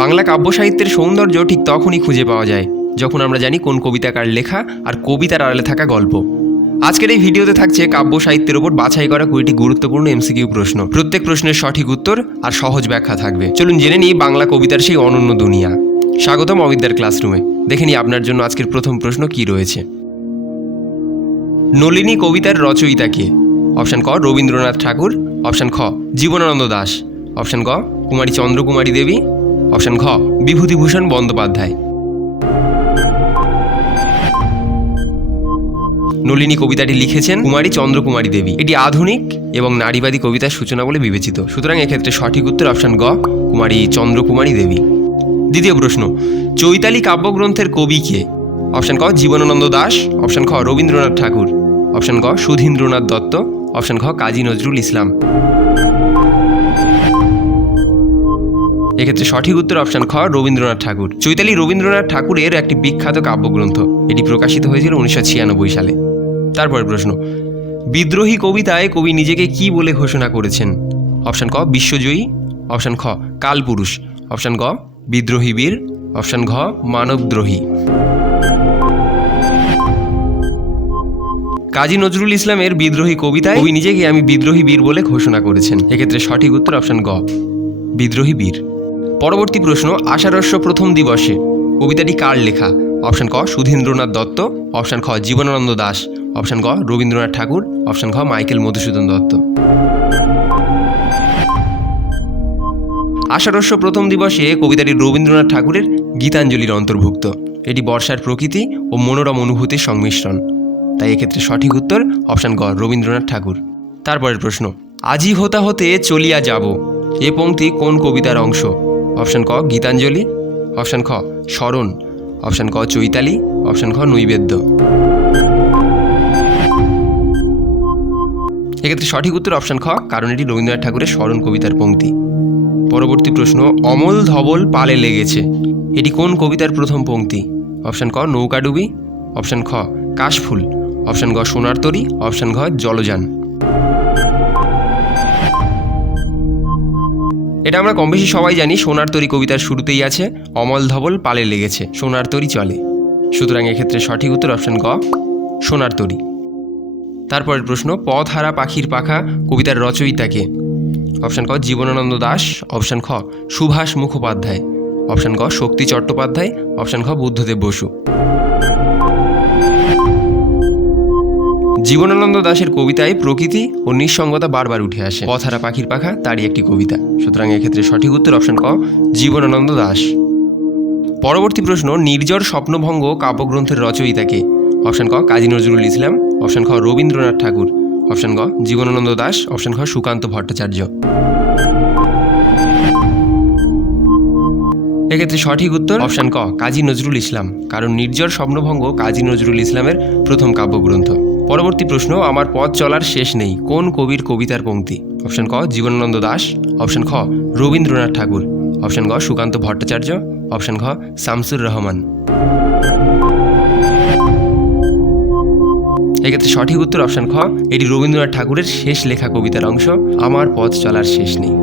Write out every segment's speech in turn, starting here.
বাংলা কাব্য সাহিত্যের সৌন্দর্য ঠিক তখনই খুঁজে পাওয়া যায়, যখন আমরা জানি কোন কবিতাকার লেখা আর কবিতার আড়ালে থাকা গল্প। আজকের এই ভিডিওতে থাকছে কাব্য সাহিত্যের ওপর বাছাই করা কুড়িটি গুরুত্বপূর্ণ এমসিকিউ প্রশ্ন। প্রত্যেক প্রশ্নের সঠিক উত্তর আর সহজ ব্যাখ্যা থাকবে। চলুন জেনে নিই বাংলা কবিতার সেই অনন্য দুনিয়া। স্বাগতম অবিদ্যার ক্লাসরুমে। দেখে নিই আপনার জন্য আজকের প্রথম প্রশ্ন কি রয়েছে। নলিনী কবিতার রচয়িতা কে? অপশন ক, রবীন্দ্রনাথ ঠাকুর। অপশন খ, জীবনানন্দ দাস। অপশান ক কুমারী চন্দ্রকুমারী দেবী। অপশন খ বিভূতিভূষণ বন্দ্যোপাধ্যায়। নলিনী কবিতাটি লিখেছেন কুমারী চন্দ্রকুমারী দেবী। এটি আধুনিক এবং নারীবাদী কবিতার সূচনা বলে বিবেচিত। সুতরাং এক্ষেত্রে সঠিক উত্তর অপশন গ, কুমারী চন্দ্রকুমারী দেবী। দ্বিতীয় প্রশ্ন, চৈতালি কাব্যগ্রন্থের কবি কে? অপশন ক, জীবনানন্দ দাস অপশন খ, রবীন্দ্রনাথ ঠাকুর। অপশন ক সুধীন্দ্রনাথ দত্ত। অপশন খ কাজী নজরুল ইসলাম। এক্ষেত্রে সঠিক উত্তর অপশন খ, রবীন্দ্রনাথ ঠাকুর। চৈতালি রবীন্দ্রনাথ ঠাকুরের একটি বিখ্যাত কাব্যগ্রন্থ। এটি প্রকাশিত হয়েছিল উনিশশো ছিয়ানব্বই সালে। তারপরের প্রশ্ন, বিদ্রোহী কবিতায় কবি নিজেকে কি বলে ঘোষণা করেছেন? অপশন ক, বিশ্বজয়ী। অপশন খ, কালপুরুষ। অপশন গ, বিদ্রোহী বীর। অপশন ঘ, মানবদ্রোহী। কাজী নজরুল ইসলামের বিদ্রোহী কবিতায় কবি নিজেকে আমি বিদ্রোহী বীর বলে ঘোষণা করেছেন। এক্ষেত্রে সঠিক উত্তর অপশন গ, বিদ্রোহী বীর। পরবর্তী প্রশ্ন, আষাঢ়স্য প্রথম দিবসে। কবিতাটি কার লেখা? অপশন ক, সুধীন্দ্রনাথ দত্ত। অপশন খ, জীবনানন্দ দাস। অপশন ক রবীন্দ্রনাথ ঠাকুর। অপশন খ মাইকেল মধুসূদন দত্ত। আষাঢ়স্য প্রথম দিবসে কবিতাটি রবীন্দ্রনাথ ঠাকুরের গীতাঞ্জলির অন্তর্ভুক্ত। এটি বর্ষার প্রকৃতি ও মনোরম অনুভূতির সংমিশ্রণ। তাই এক্ষেত্রে সঠিক উত্তর, অপশন গ, রবীন্দ্রনাথ ঠাকুর। তারপরের প্রশ্ন, আজি হতা হতে চলিয়া যাব, এ পংক্তি কোন কবিতার অংশ? অপশন ক, গীতাঞ্জলি। অপশান খ, স্মরণ। অপশান ক, চৈতালি। অপশান খ, নৈবেদ্য। এক্ষেত্রে সঠিক উত্তর অপশান খ, কারণ এটি রবীন্দ্রনাথ ঠাকুরের স্মরণ কবিতার পঙ্ক্তি। পরবর্তী প্রশ্ন, অমল ধবল পালে লেগেছে। এটি কোন কবিতার প্রথম পংক্তি অপশন ক নৌকাডুবি অপশান খ, কাশফুল। অপশান গ, সোনার তরী। অপশান ঘ, জলযান। এটা আমরা কম বেশি সবাই জানি, সোনার তরী কবিতার শুরুতেই আছে, অমল ধবল পালে লেগেছে, সোনার তরী চলে। সুতরাং এক্ষেত্রে সঠিক উত্তর অপশন গ, সোনার তরী। তারপরের প্রশ্ন পথ হারা পাখির পাখা, কবিতার রচয়িতাকে? অপশন ক, জীবনানন্দ দাস অপশন খ, সুভাষ মুখোপাধ্যায়। অপশন ক শক্তি চট্টোপাধ্যায় অপশন খ, বুদ্ধদেব বসু। জীবনানন্দ দাশের কবিতায় প্রকৃতি ও নিঃসঙ্গতা বারবার উঠে আসে। পথারা পাখির পাখা, তারই একটি কবিতা। সুতরাং এক্ষেত্রে সঠিক উত্তর অপশন ক, জীবনানন্দ দাস। পরবর্তী প্রশ্ন, নির্জর স্বপ্নভঙ্গ কাব্যগ্রন্থের রচয়িতাকে অপশন ক, কাজী নজরুল ইসলাম। অপশন খ, রবীন্দ্রনাথ ঠাকুর। অপশন গ, জীবনানন্দ দাস। অপশন খ সুকান্ত ভট্টাচার্য। এক্ষেত্রে সঠিক উত্তর, অপশন ক, কাজী নজরুল ইসলাম। কারণ নির্জর স্বপ্নভঙ্গ কাজী নজরুল ইসলামের প্রথম কাব্যগ্রন্থ। পরবর্তী প্রশ্ন, আমার পথ চলার শেষ নেই। কোন কবির কবিতার পংক্তি অপশন ক, জীবনানন্দ দাস। অপশন খ, রবীন্দ্রনাথ ঠাকুর। অপশন গ, সুকান্ত ভট্টাচার্য। অপশন ঘ, শামসুর রহমান। এক্ষেত্রে সঠিক উত্তর অপশন খ, এটি রবীন্দ্রনাথ ঠাকুরের শেষ লেখা কবিতার অংশ। আমার পথ চলার শেষ নেই।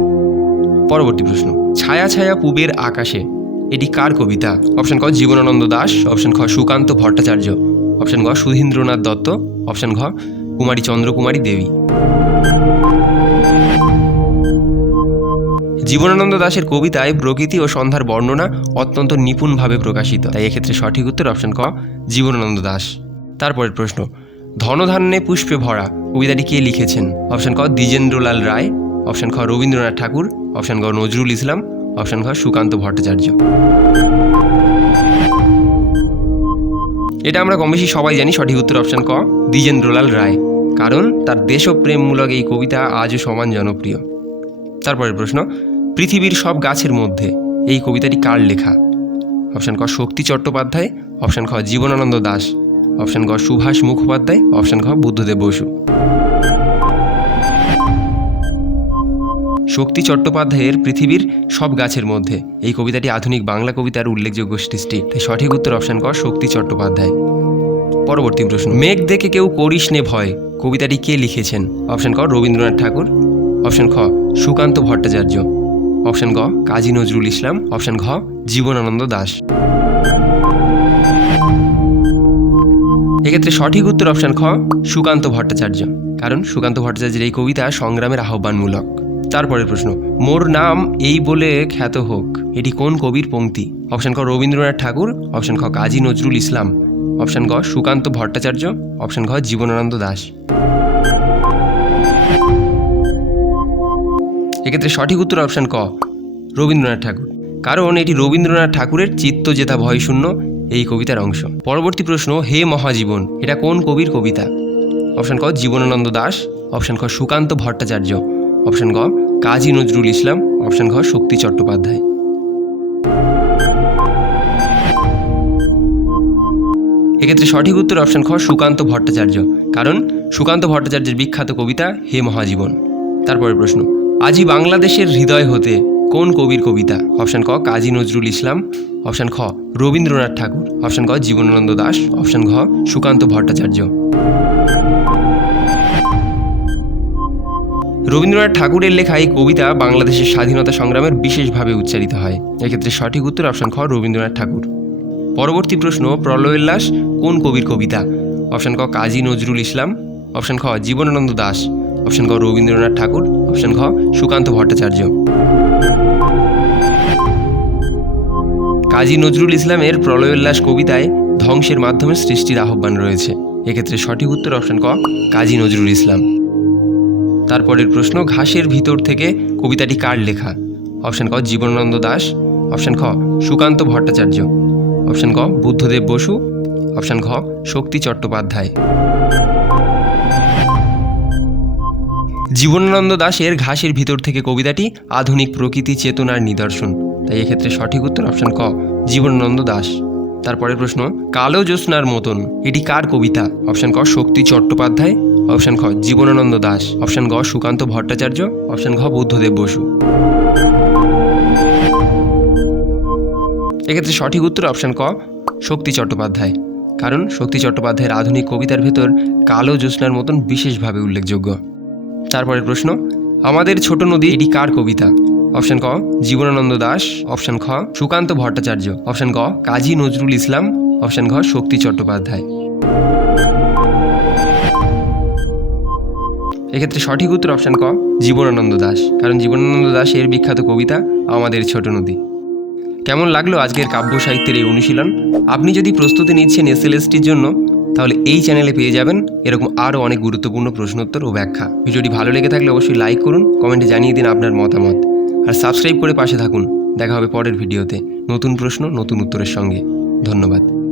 পরবর্তী প্রশ্ন, ছায়া ছায়া পুবের আকাশে, এটি কার কবিতা? অপশন ক, জীবনানন্দ দাস। অপশন খ, সুকান্ত ভট্টাচার্য। অপশন গ সুধীন্দ্রনাথ দত্ত। অপশন ঘ, কুমারী চন্দ্রকুমারী দেবী। জীবনানন্দ দাশের কবিতায় প্রকৃতি ও সন্ধ্যার বর্ণনা অত্যন্ত নিপুণভাবে প্রকাশিত। তাই এক্ষেত্রে সঠিক উত্তর অপশন ক জীবনানন্দ দাস তারপরের প্রশ্ন, ধনধান্যে পুষ্পে ভরা, কবিতাটি কে লিখেছেন? অপশন ক দ্বিজেন্দ্রলাল রায়। অপশন খ রবীন্দ্রনাথ ঠাকুর। অপশন গ নজরুল ইসলাম। অপশন ঘ, সুকান্ত ভট্টাচার্য। এটা আমরা কম বেশি সবাই জানি সঠিক উত্তর অপশন ক, দ্বিজেন্দ্রলাল রায়। কারণ তার দেশপ্রেমমূলক এই কবিতা আজও সমান জনপ্রিয়। তারপরের প্রশ্ন, পৃথিবীর সব গাছের মধ্যে এই কবিতাটি কার লেখা? অপশান ক, শক্তি চট্টোপাধ্যায়, অপশান খ, জীবনানন্দ দাস, অপশান ক সুভাষ মুখোপাধ্যায়, অপশান খ, বুদ্ধদেব বসু। শক্তি চট্টোপাধ্যায়ের পৃথিবীর সব গাছের মধ্যে। এই কবিতাটি আধুনিক বাংলা কবিতার উল্লেখযোগ্য সৃষ্টি। তাই সঠিক উত্তর অপশন ক, শক্তি চট্টোপাধ্যায়। পরবর্তী প্রশ্ন, মেঘ দেখে কেউ করিস নে ভয়। কবিতাটি কে লিখেছেন? অপশন ক, রবীন্দ্রনাথ ঠাকুর। অপশন খ, সুকান্ত ভট্টাচার্য। অপশন গ, কাজী নজরুল ইসলাম। অপশন ঘ, জীবনানন্দ দাস। এক্ষেত্রে সঠিক উত্তর অপশন খ, সুকান্ত ভট্টাচার্য। কারণ সুকান্ত ভট্টাচার্যের এই কবিতা সংগ্রামের আহ্বানমূলক। তারপরের প্রশ্ন, মোর নাম এই বলে খ্যাত হোক, এটি কোন কবির পংক্তি অপশন খ রবীন্দ্রনাথ ঠাকুর, অপশন খ, কাজী নজরুল ইসলাম, অপশন গ, সুকান্ত ভট্টাচার্য, অপশন ঘ, জীবনানন্দ দাস। এক্ষেত্রে সঠিক উত্তর অপশন ক, রবীন্দ্রনাথ ঠাকুর। কারণ এটি রবীন্দ্রনাথ ঠাকুরের চিত্ত জেতা ভয়শূন্য এই কবিতার অংশ। পরবর্তী প্রশ্ন, হে মহাজীবন, এটা কোন কবির কবিতা? অপশন ক, জীবনানন্দ দাস, অপশন খ, সুকান্ত ভট্টাচার্য, অপশন গ কাজী নজরুল ইসলাম, অপশন ঘ, শক্তি চট্টোপাধ্যায়। এক্ষেত্রে সঠিক উত্তর অপশন খ সুকান্ত ভট্টাচার্য। কারণ সুকান্ত ভট্টাচার্যের বিখ্যাত কবিতা হে মহাজীবন। তারপরের প্রশ্ন, আজই বাংলাদেশের হৃদয় হতে কোন কবির কবিতা? অপশন ক, কাজী নজরুল ইসলাম। অপশন খ, রবীন্দ্রনাথ ঠাকুর। অপশন ক জীবনানন্দ দাস। অপশন ঘ, সুকান্ত ভট্টাচার্য। রবীন্দ্রনাথ ঠাকুরের লেখা এই কবিতা বাংলাদেশের স্বাধীনতা সংগ্রামের বিশেষভাবে উচ্চারিত হয়। এক্ষেত্রে সঠিক উত্তর অপশন খ, রবীন্দ্রনাথ ঠাকুর। পরবর্তী প্রশ্ন প্রলয়োল্লাস কোন কবির কবিতা? অপশন ক, কাজী নজরুল ইসলাম। অপশন খ, জীবনানন্দ দাস। অপশন ক, রবীন্দ্রনাথ ঠাকুর। অপশন ঘ, সুকান্ত ভট্টাচার্য। কাজী নজরুল ইসলামের প্রলয়োল্লাস কবিতায় ধ্বংসের মাধ্যমে সৃষ্টির আহ্বান রয়েছে। এক্ষেত্রে সঠিক উত্তর অপশন ক, কাজী নজরুল ইসলাম। তারপরের প্রশ্ন, ঘাসের ভিতর থেকে কবিতাটি কার লেখা? অপশন ক, জীবনানন্দ দাস। অপশন খ, সুকান্ত ভট্টাচার্য। অপশন ক, বুদ্ধদেব বসু। অপশন ঘ, শক্তি চট্টোপাধ্যায়। জীবনানন্দ দাশের ঘাসের ভিতর থেকে কবিতাটি আধুনিক প্রকৃতি চেতনার নিদর্শন। তাই এক্ষেত্রে সঠিক উত্তর অপশন ক, জীবনানন্দ দাস। তারপরের প্রশ্ন, কালো জ্যোৎস্নার মতন, এটি কার কবিতা? অপশন ক, শক্তি চট্টোপাধ্যায়। অপশন খ, জীবনানন্দ দাস। অপশন গ, সুকান্ত ভট্টাচার্য। অপশন ঘ, বুদ্ধদেব বসু। এক্ষেত্রে সঠিক উত্তর অপশন ক, শক্তি চট্টোপাধ্যায়। কারণ শক্তি চট্টোপাধ্যায়ের আধুনিক কবিতার ভেতর কালো জ্যোৎস্নার মতন বিশেষভাবে উল্লেখযোগ্য। তারপরের প্রশ্ন, আমাদের ছোট নদী, এটি কার কবিতা? অপশন ক, জীবনানন্দ দাস। অপশন খ, সুকান্ত ভট্টাচার্য। অপশন গ, কাজী নজরুল ইসলাম। অপশন ঘ, শক্তি চট্টোপাধ্যায়। এক্ষেত্রে সঠিক উত্তর অপশন ক, জীবনানন্দ দাস। কারণ জীবনানন্দ দাস এর বিখ্যাত কবিতা, আমাদের ছোট নদী। কেমন লাগল আজকের কাব্য সাহিত্যের এই অনুশীলন? আপনি যদি প্রস্তুতি নিচ্ছেন এসএলএসটির জন্য, তাহলে এই চ্যানেলে পেয়ে যাবেন এরকম আরও অনেক গুরুত্বপূর্ণ প্রশ্নোত্তর ও ব্যাখ্যা। ভিডিওটি ভালো লেগে থাকলে অবশ্যই লাইক করুন, কমেন্টে জানিয়ে দিন আপনার মতামত। আর সাবস্ক্রাইব করে পাশে থাকুন। দেখা হবে পরের ভিডিওতে। নতুন প্রশ্ন, নতুন উত্তরের সঙ্গে। ধন্যবাদ।